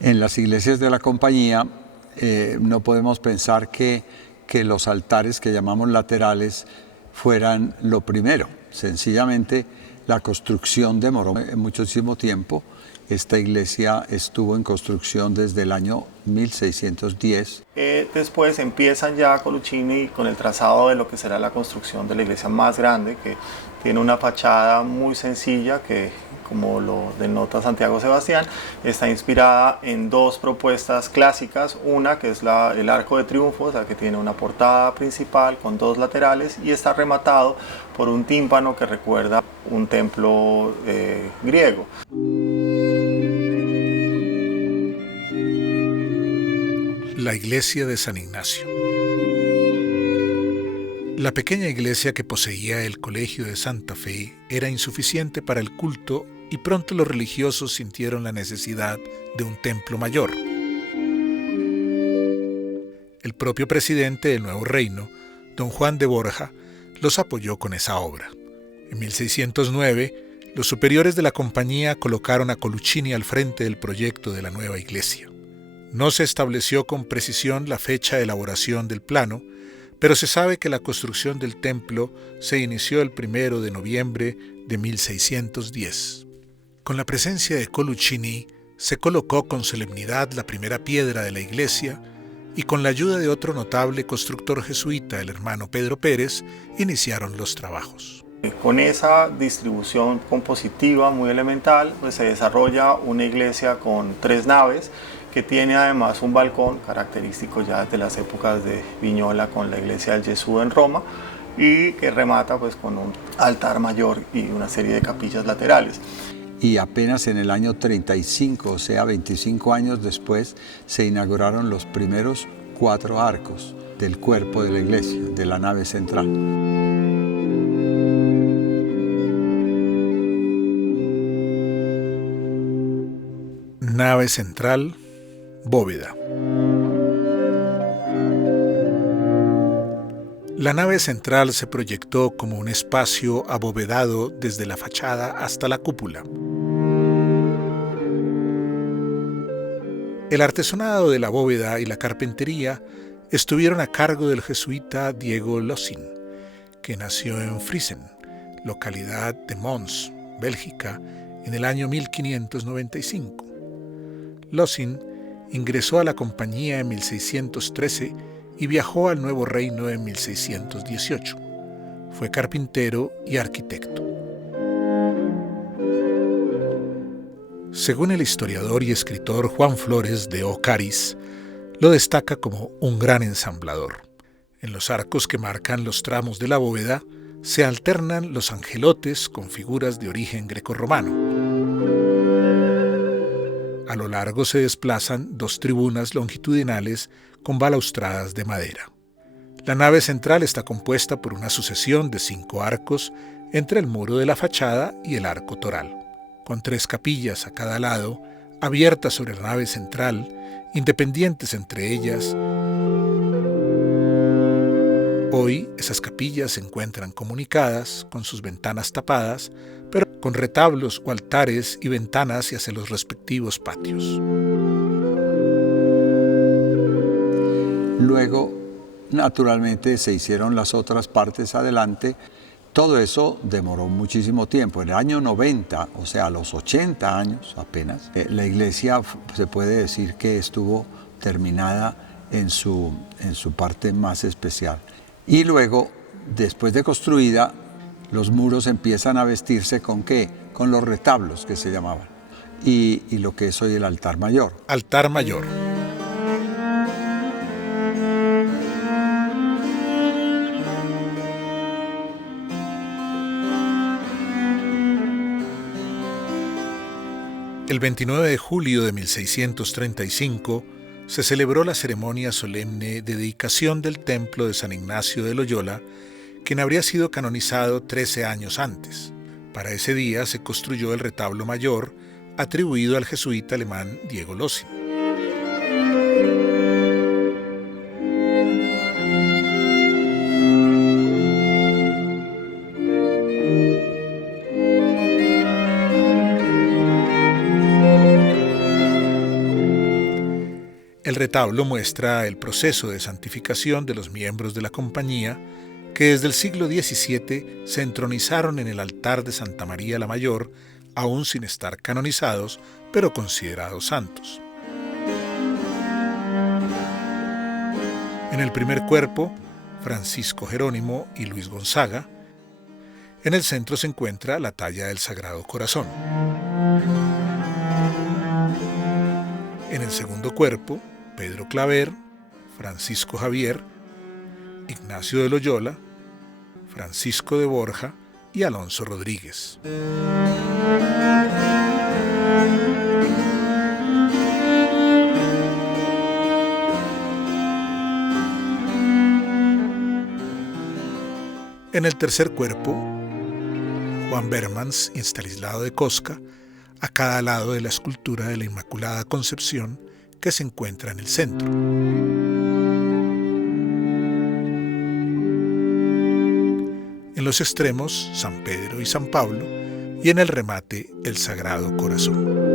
En las iglesias de la compañía no podemos pensar que los altares que llamamos laterales fueran lo primero. Sencillamente la construcción demoró muchísimo tiempo. Esta iglesia estuvo en construcción desde el año 1610. Después empiezan ya Coluccini con el trazado de lo que será la construcción de la iglesia más grande, que tiene una fachada muy sencilla que, como lo denota Santiago Sebastián, está inspirada en dos propuestas clásicas. Una que es el arco de triunfo, o sea, que tiene una portada principal con dos laterales y está rematado por un tímpano que recuerda un templo griego. La iglesia de San Ignacio. La pequeña iglesia que poseía el Colegio de Santa Fe era insuficiente para el culto y pronto los religiosos sintieron la necesidad de un templo mayor. El propio presidente del Nuevo Reino, don Juan de Borja, los apoyó con esa obra. En 1609, los superiores de la compañía colocaron a Coluccini al frente del proyecto de la nueva iglesia. No se estableció con precisión la fecha de elaboración del plano, pero se sabe que la construcción del templo se inició el 1 de noviembre de 1610. Con la presencia de Coluccini, se colocó con solemnidad la primera piedra de la iglesia y con la ayuda de otro notable constructor jesuita, el hermano Pedro Pérez, iniciaron los trabajos. Con esa distribución compositiva muy elemental, pues se desarrolla una iglesia con 3 naves, que tiene además un balcón característico ya de las épocas de Vignola con la iglesia del Gesù en Roma, y que remata pues con un altar mayor y una serie de capillas laterales. Y apenas en el año 35, o sea 25 años después, se inauguraron los primeros 4 arcos del cuerpo de la iglesia, de la nave central. Nave central, bóveda. La nave central se proyectó como un espacio abovedado desde la fachada hasta la cúpula. El artesonado de la bóveda y la carpintería estuvieron a cargo del jesuita Diego Lossin, que nació en Friesen, localidad de Mons, Bélgica, en el año 1595. Lossin ingresó a la compañía en 1613 y viajó al Nuevo Reino en 1618. Fue carpintero y arquitecto. Según el historiador y escritor Juan Flores de Ocaris, lo destaca como un gran ensamblador. En los arcos que marcan los tramos de la bóveda se alternan los angelotes con figuras de origen grecorromano. A lo largo se desplazan 2 tribunas longitudinales con balaustradas de madera. La nave central está compuesta por una sucesión de 5 arcos entre el muro de la fachada y el arco toral, con 3 capillas a cada lado, abiertas sobre la nave central, independientes entre ellas. Hoy esas capillas se encuentran comunicadas con sus ventanas tapadas, pero con retablos o altares y ventanas hacia los respectivos patios. Luego, naturalmente, se hicieron las otras partes adelante. Todo eso demoró muchísimo tiempo. En el año 90, o sea, a los 80 años apenas, la iglesia se puede decir que estuvo terminada en su parte más especial. Y luego, después de construida, los muros empiezan a vestirse ¿con qué? Con los retablos que se llamaban. Y lo que es hoy el altar mayor. Altar mayor. El 29 de julio de 1635 se celebró la ceremonia solemne de dedicación del templo de San Ignacio de Loyola, quien habría sido canonizado 13 años antes. Para ese día se construyó el retablo mayor, atribuido al jesuita alemán Diego Lossin. El retablo muestra el proceso de santificación de los miembros de la compañía que desde el siglo XVII se entronizaron en el altar de Santa María la Mayor, aún sin estar canonizados, pero considerados santos. En el primer cuerpo, Francisco Jerónimo y Luis Gonzaga. En el centro se encuentra la talla del Sagrado Corazón. En el segundo cuerpo, Pedro Claver, Francisco Javier, Ignacio de Loyola, Francisco de Borja y Alonso Rodríguez. En el tercer cuerpo, Juan Bermans y Stanislao de Kostka, a cada lado de la escultura de la Inmaculada Concepción que se encuentra en el centro. En los extremos, San Pedro y San Pablo, y en el remate, el Sagrado Corazón.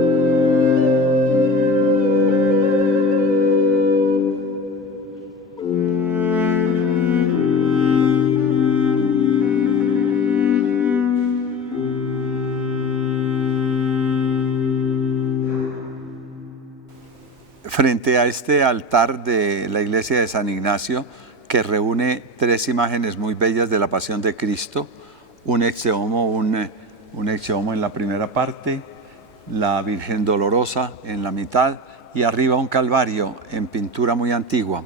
Frente a este altar de la iglesia de San Ignacio, que reúne tres imágenes muy bellas de la Pasión de Cristo, un ex homo en la primera parte, la Virgen Dolorosa en la mitad y arriba un Calvario en pintura muy antigua.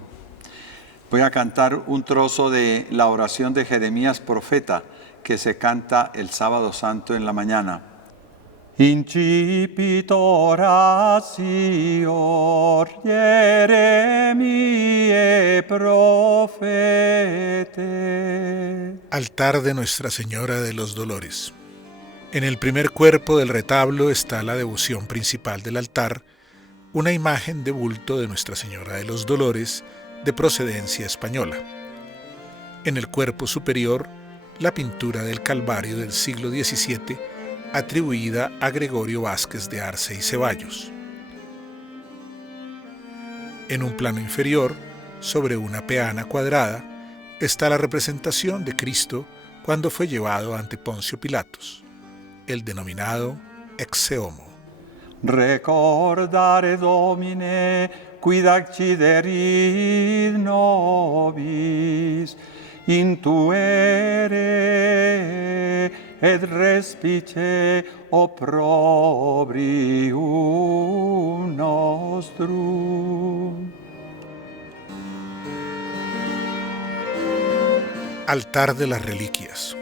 Voy a cantar un trozo de la oración de Jeremías profeta que se canta el sábado santo en la mañana. Incipit oratior Jeremiae profete. Altar de Nuestra Señora de los Dolores. En el primer cuerpo del retablo está la devoción principal del altar, una imagen de bulto de Nuestra Señora de los Dolores de procedencia española. En el cuerpo superior, la pintura del Calvario del siglo XVII, atribuida a Gregorio Vázquez de Arce y Ceballos. En un plano inferior, sobre una peana cuadrada, está la representación de Cristo cuando fue llevado ante Poncio Pilatos, el denominado ex homo. Recordare Domine, quid acciderit nobis, intuere et respice opprobrium nostrum. Altar de las Reliquias.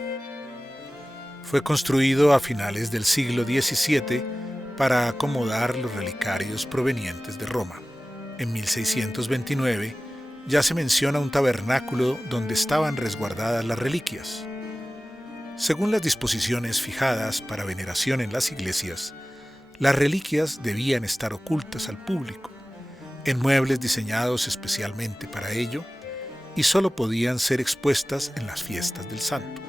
Fue construido a finales del siglo XVII para acomodar los relicarios provenientes de Roma. En 1629 ya se menciona un tabernáculo donde estaban resguardadas las reliquias. Según las disposiciones fijadas para veneración en las iglesias, las reliquias debían estar ocultas al público, en muebles diseñados especialmente para ello, y solo podían ser expuestas en las fiestas del santo.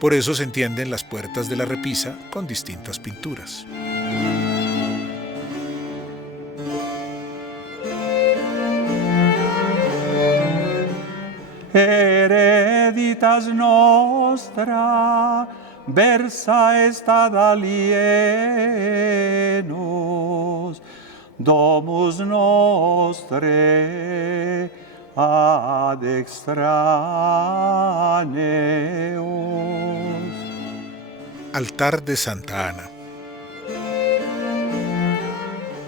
Por eso se entienden las puertas de la repisa con distintas pinturas. Hereditas nostra versa est ad alienos, domus nostre ad extraneos. Altar de Santa Ana.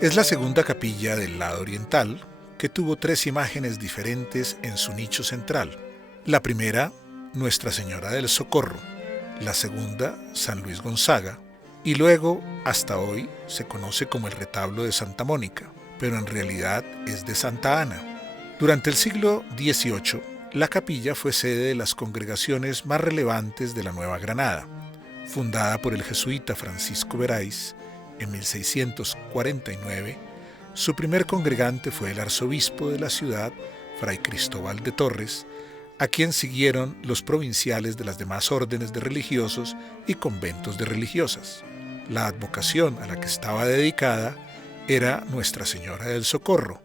Es la segunda capilla del lado oriental, que tuvo tres imágenes diferentes en su nicho central. La primera, Nuestra Señora del Socorro, la segunda, San Luis Gonzaga, y luego, hasta hoy, se conoce como el retablo de Santa Mónica, pero en realidad es de Santa Ana. Durante el siglo XVIII, la capilla fue sede de las congregaciones más relevantes de la Nueva Granada. Fundada por el jesuita Francisco Verais en 1649, su primer congregante fue el arzobispo de la ciudad, Fray Cristóbal de Torres, a quien siguieron los provinciales de las demás órdenes de religiosos y conventos de religiosas. La advocación a la que estaba dedicada era Nuestra Señora del Socorro,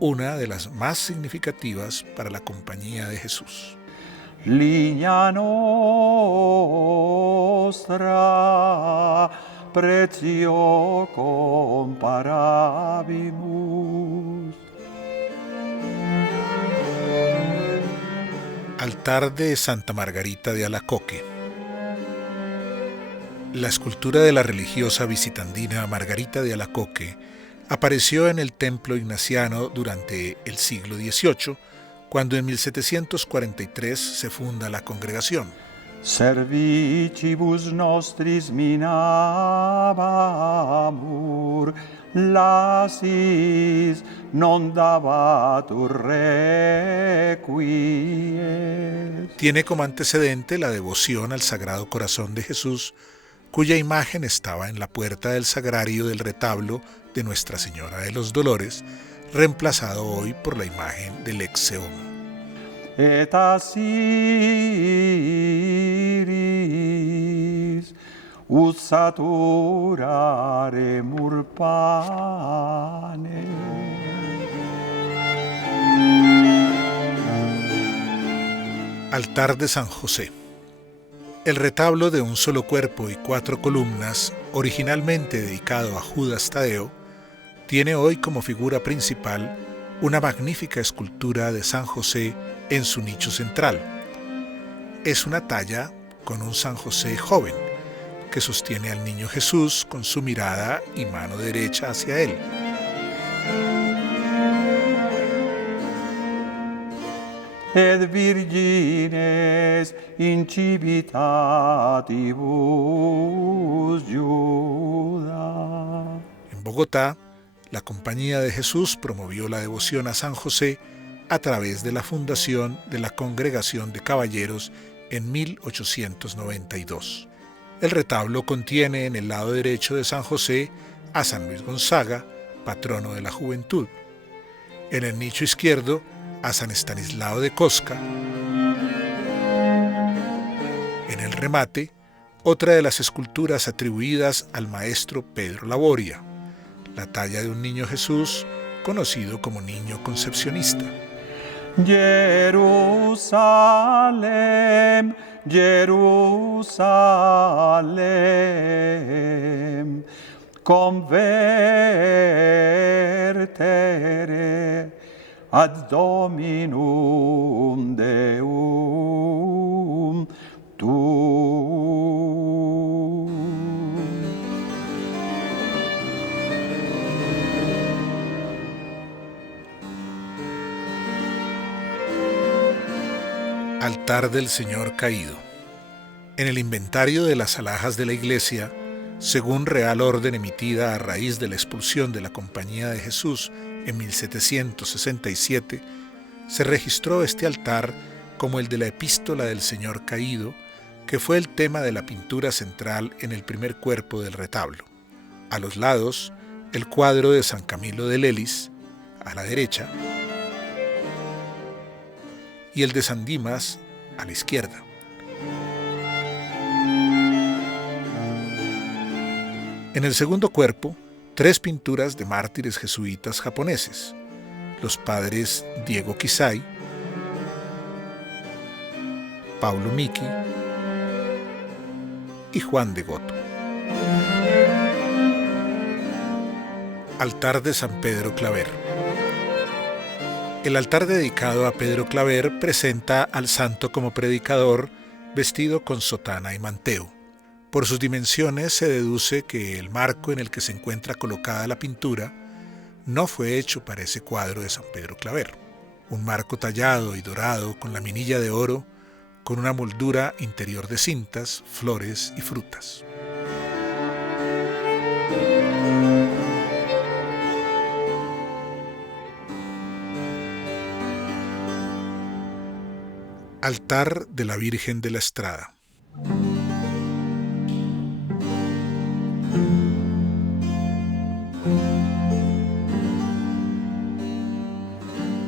una de las más significativas para la Compañía de Jesús. Ligna nostra, prezio comparabimus. Altar de Santa Margarita de Alacoque. La escultura de la religiosa visitandina Margarita de Alacoque apareció en el templo ignaciano durante el siglo XVIII, cuando en 1743 se funda la congregación. Servicibus nostris minabamur, lasis non dabatur requies. Tiene como antecedente la devoción al Sagrado Corazón de Jesús, cuya imagen estaba en la puerta del sagrario del retablo de Nuestra Señora de los Dolores, reemplazado hoy por la imagen del Exeum. Et asiris usaturaremur pane. Altar de San José. El retablo de un solo cuerpo y 4 columnas, originalmente dedicado a Judas Tadeo, tiene hoy como figura principal una magnífica escultura de San José en su nicho central. Es una talla con un San José joven, que sostiene al niño Jesús con su mirada y mano derecha hacia él. Et virgines incivitatibus Iuda. En Bogotá, la Compañía de Jesús promovió la devoción a San José a través de la fundación de la Congregación de Caballeros en 1892. El retablo contiene en el lado derecho de San José a San Luis Gonzaga, patrono de la juventud. En el nicho izquierdo, a San Estanislao de Kostka. En el remate, otra de las esculturas atribuidas al maestro Pedro Laboria, la talla de un niño Jesús conocido como niño concepcionista. Jerusalem, Jerusalem, convertere ad Dominum Deum tuum. Altar del Señor Caído. En el inventario de las alhajas de la Iglesia, según real orden emitida a raíz de la expulsión de la Compañía de Jesús en 1767, se registró este altar como el de la Epístola del Señor Caído, que fue el tema de la pintura central en el primer cuerpo del retablo. A los lados, el cuadro de San Camilo de Lelis, a la derecha, y el de San Dimas, a la izquierda. En el segundo cuerpo, 3 pinturas de mártires jesuitas japoneses, los padres Diego Kisai, Paulo Miki y Juan de Goto. Altar de San Pedro Claver. El altar dedicado a Pedro Claver presenta al santo como predicador, vestido con sotana y manteo. Por sus dimensiones se deduce que el marco en el que se encuentra colocada la pintura no fue hecho para ese cuadro de San Pedro Claver. Un marco tallado y dorado con laminilla de oro, con una moldura interior de cintas, flores y frutas. Altar de la Virgen de la Estrada.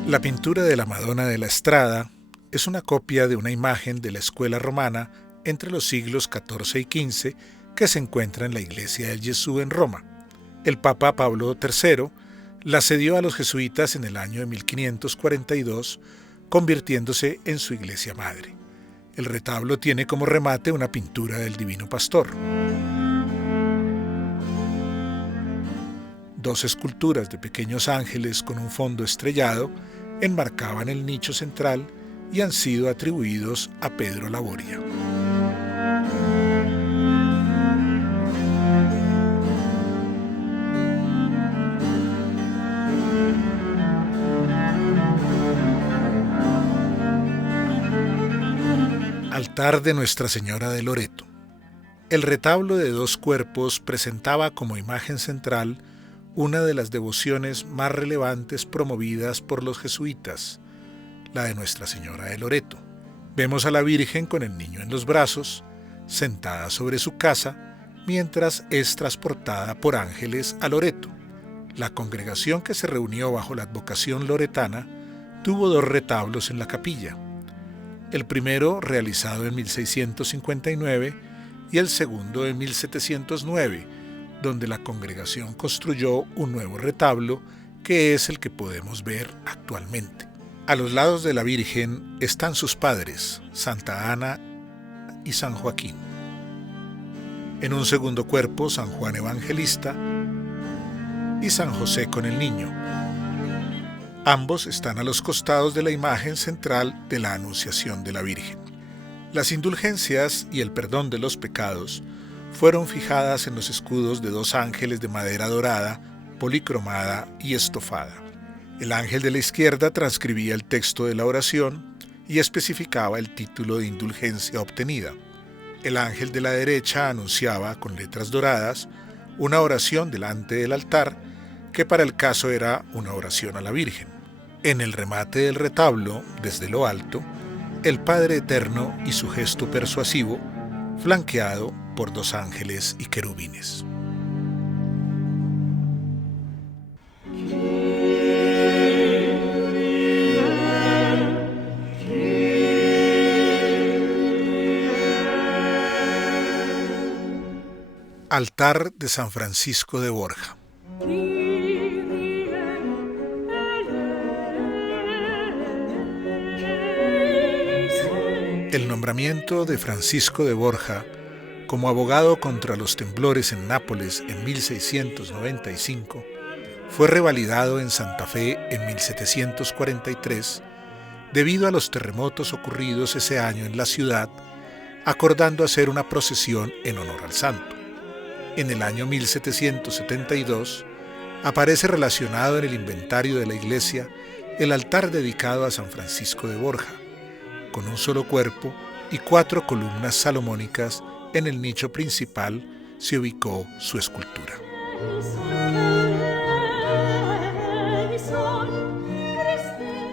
La pintura de la Madonna de la Estrada es una copia de una imagen de la escuela romana entre los siglos XIV y XV que se encuentra en la iglesia del Gesù en Roma. El Papa Pablo III La cedió a los jesuitas en el año de 1542, convirtiéndose en su iglesia madre. El retablo tiene como remate una pintura del Divino Pastor. 2 esculturas de pequeños ángeles con un fondo estrellado enmarcaban el nicho central y han sido atribuidos a Pedro Laboria. Altar de Nuestra Señora de Loreto. El retablo de 2 cuerpos presentaba como imagen central una de las devociones más relevantes promovidas por los jesuitas, la de Nuestra Señora de Loreto. Vemos a la Virgen con el niño en los brazos, sentada sobre su casa, mientras es transportada por ángeles a Loreto. La congregación que se reunió bajo la advocación loretana tuvo 2 retablos en la capilla. El primero realizado en 1659 y el segundo en 1709, donde la congregación construyó un nuevo retablo que es el que podemos ver actualmente. A los lados de la Virgen están sus padres, Santa Ana y San Joaquín. En un segundo cuerpo, San Juan Evangelista y San José con el niño. Ambos están a los costados de la imagen central de la Anunciación de la Virgen. Las indulgencias y el perdón de los pecados fueron fijadas en los escudos de 2 ángeles de madera dorada, policromada y estofada. El ángel de la izquierda transcribía el texto de la oración y especificaba el título de indulgencia obtenida. El ángel de la derecha anunciaba con letras doradas una oración delante del altar, que para el caso era una oración a la Virgen. En el remate del retablo, desde lo alto, el Padre Eterno y su gesto persuasivo, flanqueado por 2 ángeles y querubines. Altar de San Francisco de Borja. El nombramiento de Francisco de Borja como abogado contra los temblores en Nápoles en 1695 fue revalidado en Santa Fe en 1743 debido a los terremotos ocurridos ese año en la ciudad, acordando hacer una procesión en honor al santo. En el año 1772 aparece relacionado en el inventario de la iglesia el altar dedicado a San Francisco de Borja, con un solo cuerpo y 4 columnas salomónicas. En el nicho principal se ubicó su escultura.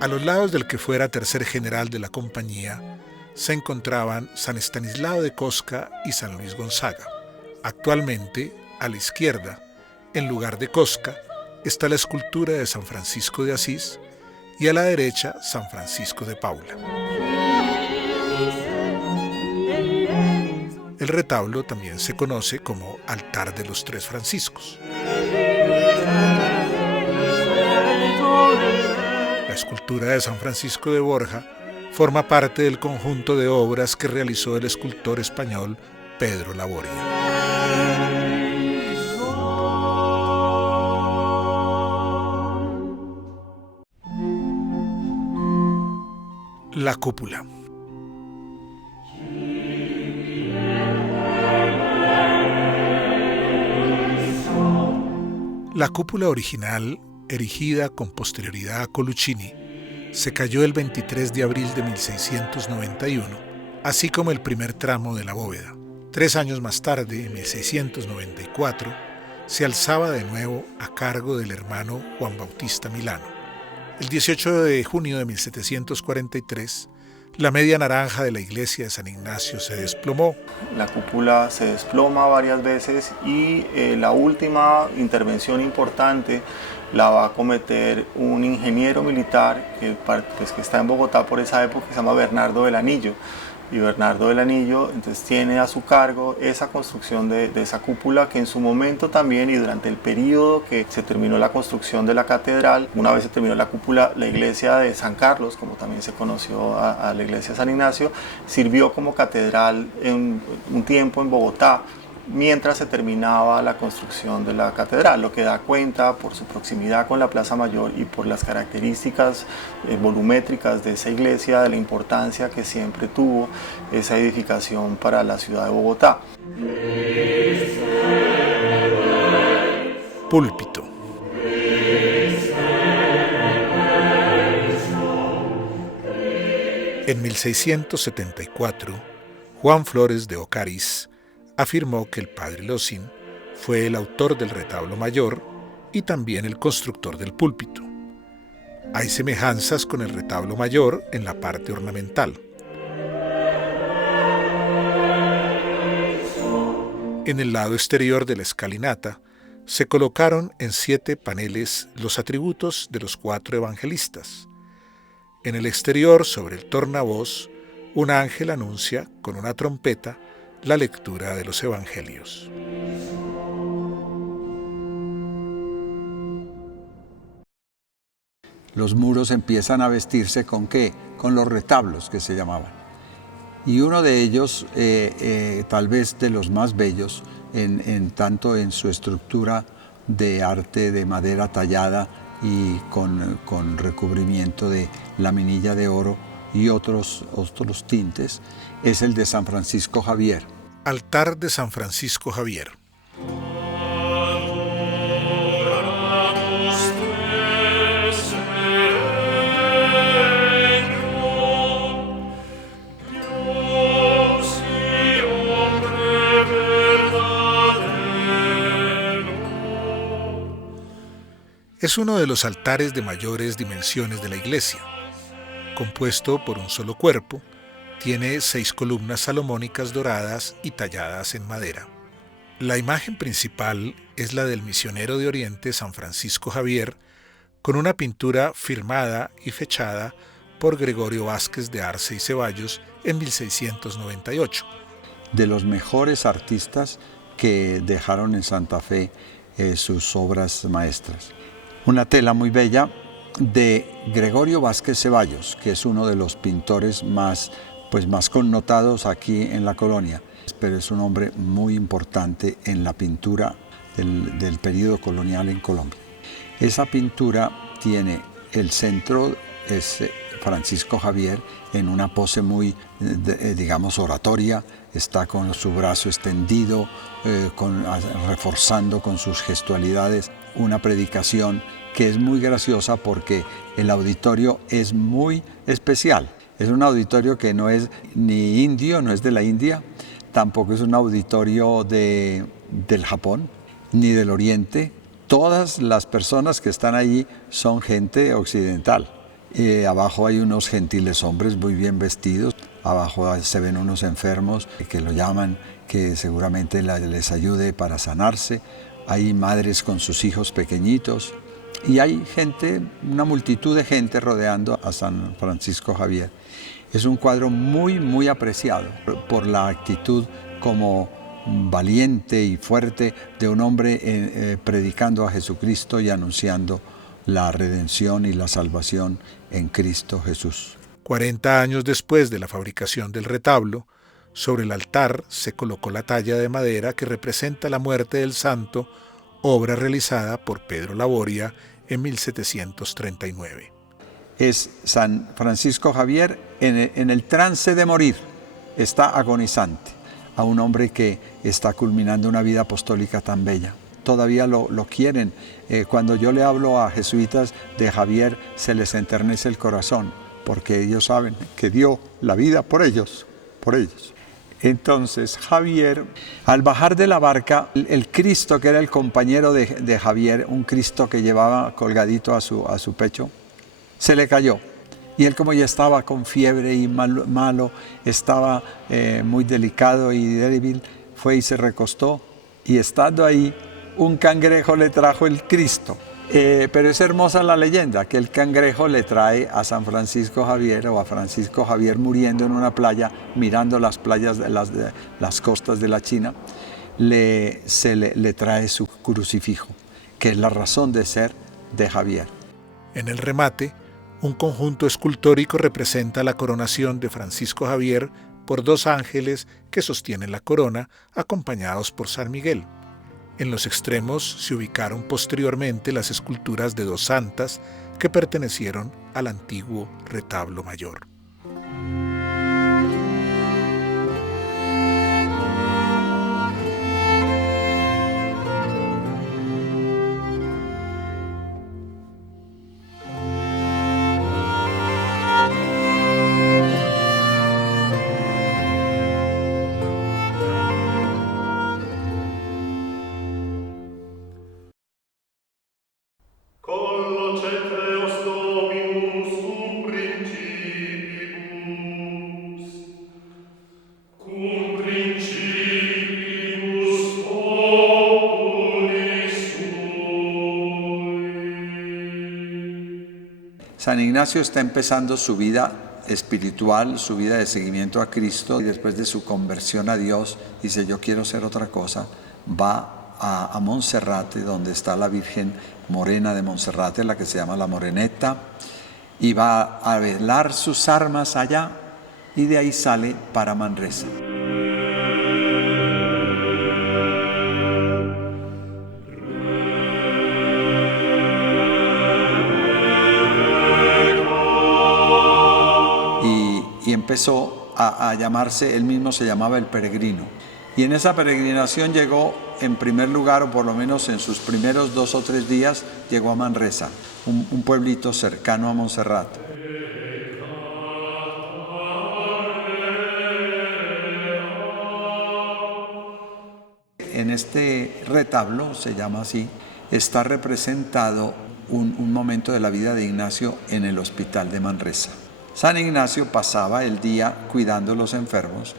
A los lados del que fuera tercer general de la compañía se encontraban San Estanislao de Cosca y San Luis Gonzaga. Actualmente, a la izquierda, en lugar de Cosca, está la escultura de San Francisco de Asís y a la derecha San Francisco de Paula. El retablo también se conoce como Altar de los 3 Franciscos. La escultura de San Francisco de Borja forma parte del conjunto de obras que realizó el escultor español Pedro Laboria. La cúpula. La cúpula original, erigida con posterioridad a Colucini, se cayó el 23 de abril de 1691, así como el primer tramo de la bóveda. 3 años más tarde, en 1694, se alzaba de nuevo a cargo del hermano Juan Bautista Milano. El 18 de junio de 1743, la media naranja de la iglesia de San Ignacio se desplomó. La cúpula se desploma varias veces y la última intervención importante la va a cometer un ingeniero militar que está en Bogotá por esa época, que se llama Bernardo del Anillo. y Bernardo del Anillo, entonces tiene a su cargo esa construcción de esa cúpula, que en su momento también y durante el periodo que se terminó la construcción de la catedral, una vez se terminó la cúpula, la iglesia de San Carlos, como también se conoció a la iglesia de San Ignacio, sirvió como catedral en un tiempo en Bogotá, mientras se terminaba la construcción de la catedral, lo que da cuenta por su proximidad con la Plaza Mayor y por las características volumétricas de esa iglesia, de la importancia que siempre tuvo esa edificación para la ciudad de Bogotá. Púlpito. En 1674, Juan Flores de Ocariz afirmó que el padre Lossin fue el autor del retablo mayor y también el constructor del púlpito. Hay semejanzas con el retablo mayor en la parte ornamental. En el lado exterior de la escalinata se colocaron en 7 paneles los atributos de los 4 evangelistas. En el exterior, sobre el tornavoz, un ángel anuncia con una trompeta la lectura de los evangelios. Los muros empiezan a vestirse ¿con qué? Con los retablos que se llamaban. Y uno de ellos, tal vez de los más bellos, tanto en su estructura de arte de madera tallada y con recubrimiento de laminilla de oro y otros tintes, es el de San Francisco Javier. Altar de San Francisco Javier. Es uno de los altares de mayores dimensiones de la iglesia. Compuesto por un solo cuerpo, tiene 6 columnas salomónicas doradas y talladas en madera. La imagen principal es la del misionero de Oriente San Francisco Javier, con una pintura firmada y fechada por Gregorio Vázquez de Arce y Ceballos en 1698. De los mejores artistas que dejaron en Santa Fe sus obras maestras. Una tela muy bella de Gregorio Vázquez Ceballos, que es uno de los pintores más connotados aquí en la colonia, pero es un hombre muy importante en la pintura del periodo colonial en Colombia. Esa pintura tiene el centro, es Francisco Javier en una pose muy, digamos, oratoria, está con su brazo extendido, reforzando con sus gestualidades una predicación que es muy graciosa porque el auditorio es muy especial. Es un auditorio que no es ni indio, no es de la India, tampoco es un auditorio del Japón, ni del Oriente. Todas las personas que están allí son gente occidental. Abajo hay unos gentiles hombres muy bien vestidos, abajo se ven unos enfermos que lo llaman, que seguramente les ayude para sanarse. Hay madres con sus hijos pequeñitos y hay gente, una multitud de gente rodeando a San Francisco Javier. Es un cuadro muy, muy apreciado por la actitud como valiente y fuerte de un hombre predicando a Jesucristo y anunciando la redención y la salvación en Cristo Jesús. 40 años después de la fabricación del retablo, sobre el altar se colocó la talla de madera que representa la muerte del santo, obra realizada por Pedro Laboria en 1739. Es San Francisco Javier en el trance de morir, está agonizante, a un hombre que está culminando una vida apostólica tan bella. Todavía lo quieren. Cuando yo le hablo a jesuitas de Javier, se les enternece el corazón, porque ellos saben que dio la vida por ellos. Entonces Javier, al bajar de la barca, el Cristo que era el compañero de Javier, un Cristo que llevaba colgadito a su pecho, se le cayó. Y él, como ya estaba con fiebre y malo, estaba muy delicado y débil, fue y se recostó. Y estando ahí, un cangrejo le trajo el Cristo. Pero es hermosa la leyenda, que el cangrejo le trae a San Francisco Javier o a Francisco Javier muriendo en una playa, mirando las playas de las costas de la China, le trae su crucifijo, que es la razón de ser de Javier. En el remate, un conjunto escultórico representa la coronación de Francisco Javier por dos ángeles que sostienen la corona, acompañados por San Miguel. En los extremos se ubicaron posteriormente las esculturas de dos santas que pertenecieron al antiguo retablo mayor. San Ignacio está empezando su vida espiritual, su vida de seguimiento a Cristo, y después de su conversión a Dios, dice: yo quiero ser otra cosa. Va a Monserrate, donde está la Virgen Morena de Monserrate, la que se llama la Moreneta, y va a velar sus armas allá, y de ahí sale para Manresa. Y empezó a llamarse, él mismo se llamaba el peregrino. Y en esa peregrinación llegó en primer lugar, o por lo menos en sus primeros 2 o 3 días, llegó a Manresa, un pueblito cercano a Montserrat. En este retablo, se llama así, está representado un momento de la vida de Ignacio en el hospital de Manresa. San Ignacio pasaba el día cuidando a los enfermos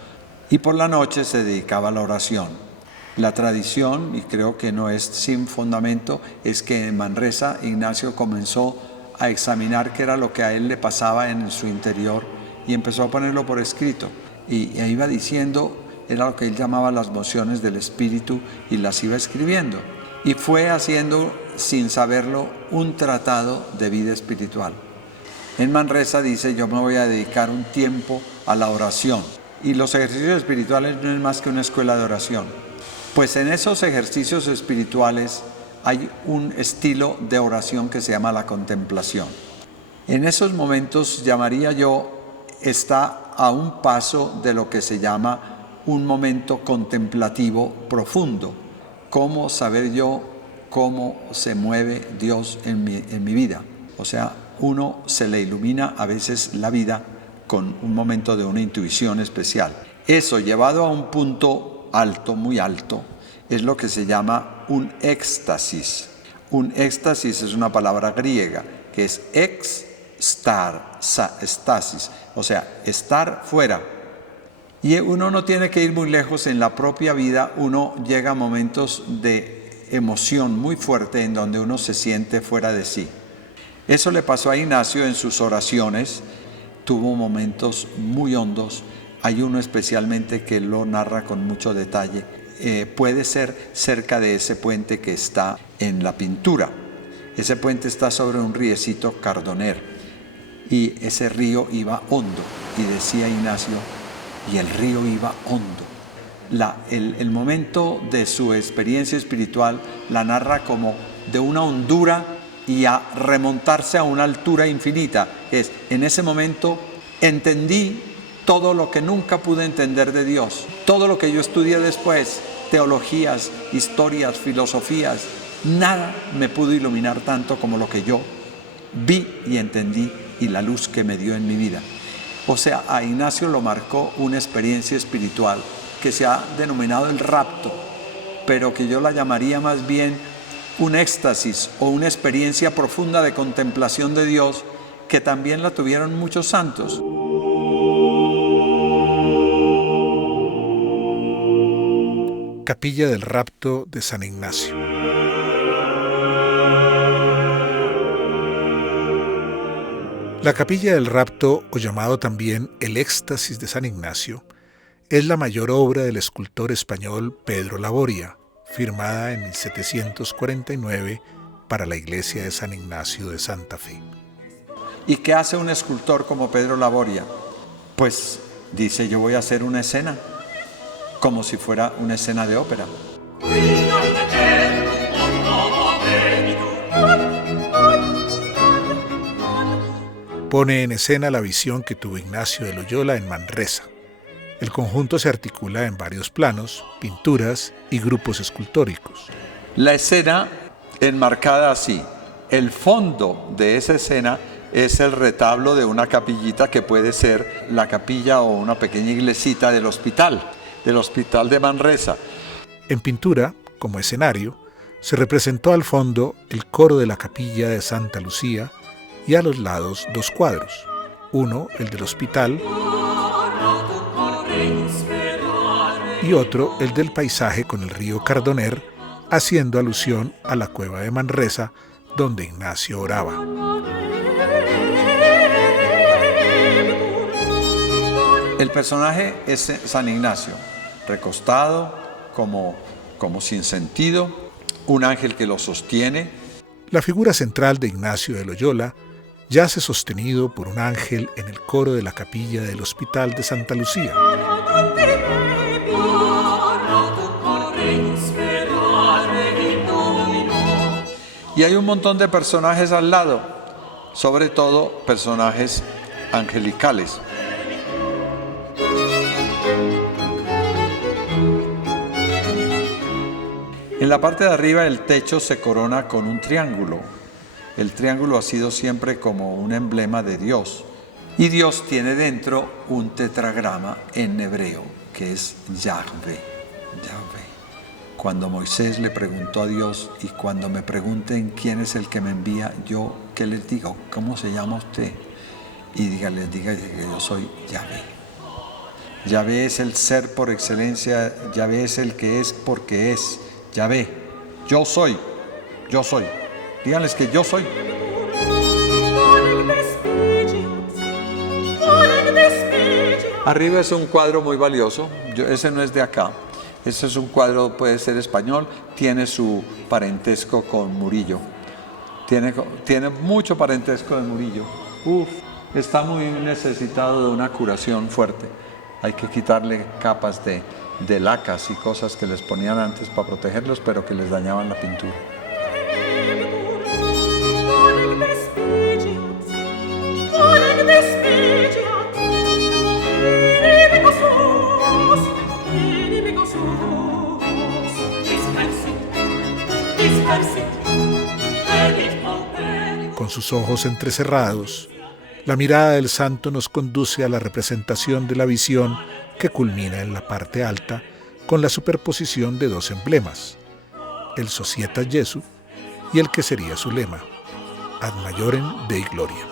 y por la noche se dedicaba a la oración. La tradición, y creo que no es sin fundamento, es que en Manresa Ignacio comenzó a examinar qué era lo que a él le pasaba en su interior y empezó a ponerlo por escrito. Y iba diciendo, era lo que él llamaba las mociones del espíritu, y las iba escribiendo. Y fue haciendo, sin saberlo, un tratado de vida espiritual. En Manresa dice: yo me voy a dedicar un tiempo a la oración. Y los ejercicios espirituales no es más que una escuela de oración. Pues en esos ejercicios espirituales hay un estilo de oración que se llama la contemplación. En esos momentos, llamaría yo, está a un paso de lo que se llama un momento contemplativo profundo. ¿Cómo saber yo cómo se mueve Dios en mi vida? O sea, uno se le ilumina a veces la vida con un momento de una intuición especial. Eso, llevado a un punto alto, muy alto, es lo que se llama un éxtasis. Un éxtasis es una palabra griega que es estasis, o sea, estar fuera. Y uno no tiene que ir muy lejos en la propia vida, uno llega a momentos de emoción muy fuerte en donde uno se siente fuera de sí. Eso le pasó a Ignacio en sus oraciones, tuvo momentos muy hondos, hay uno especialmente que lo narra con mucho detalle, puede ser cerca de ese puente que está en la pintura. Ese puente está sobre un riecito Cardoner y ese río iba hondo, y decía Ignacio, y el río iba hondo. El momento de su experiencia espiritual la narra como de una hondura y a remontarse a una altura infinita. En ese momento entendí todo lo que nunca pude entender de Dios, todo lo que yo estudié después, teologías, historias, filosofías, nada me pudo iluminar tanto como lo que yo vi y entendí, y la luz que me dio en mi vida. O sea, a Ignacio lo marcó una experiencia espiritual que se ha denominado el rapto, pero que yo la llamaría más bien un éxtasis o una experiencia profunda de contemplación de Dios, que también la tuvieron muchos santos. Capilla del Rapto de San Ignacio. La Capilla del Rapto, o llamado también el Éxtasis de San Ignacio, es la mayor obra del escultor español Pedro Laboria, firmada en 1749 para la iglesia de San Ignacio de Santa Fe. ¿Y qué hace un escultor como Pedro Laboria? Pues dice, yo voy a hacer una escena, como si fuera una escena de ópera. Pone en escena la visión que tuvo Ignacio de Loyola en Manresa. El conjunto se articula en varios planos, pinturas y grupos escultóricos. La escena enmarcada así. El fondo de esa escena es el retablo de una capillita que puede ser la capilla o una pequeña iglesita del hospital de Manresa. En pintura, como escenario, se representó al fondo el coro de la capilla de Santa Lucía y a los lados dos cuadros, uno el del hospital y otro el del paisaje con el río Cardoner, haciendo alusión a la cueva de Manresa donde Ignacio oraba. El personaje es San Ignacio, recostado, como sin sentido, un ángel que lo sostiene. La figura central de Ignacio de Loyola yace sostenido por un ángel en el coro de la capilla del Hospital de Santa Lucía. Y hay un montón de personajes al lado, sobre todo personajes angelicales. En la parte de arriba el techo se corona con un triángulo. El triángulo ha sido siempre como un emblema de Dios. Y Dios tiene dentro un tetragrama en hebreo, que es Yahvé. Yahvé. Cuando Moisés le preguntó a Dios, y cuando me pregunten quién es el que me envía, yo, ¿qué les digo? ¿Cómo se llama usted? Y les diga que yo soy Yahvé. Yahvé es el ser por excelencia, Yahvé es el que es porque es. Yahvé, yo soy. Díganles que yo soy. Arriba es un cuadro muy valioso, ese no es de acá. Ese es un cuadro, puede ser español, tiene su parentesco con Murillo. Tiene mucho parentesco de Murillo. Está muy necesitado de una curación fuerte. Hay que quitarle capas de lacas y cosas que les ponían antes para protegerlos, pero que les dañaban la pintura. Con sus ojos entrecerrados, la mirada del santo nos conduce a la representación de la visión que culmina en la parte alta con la superposición de dos emblemas, el Societas Jesu y el que sería su lema, Ad Maiorem Dei Gloria.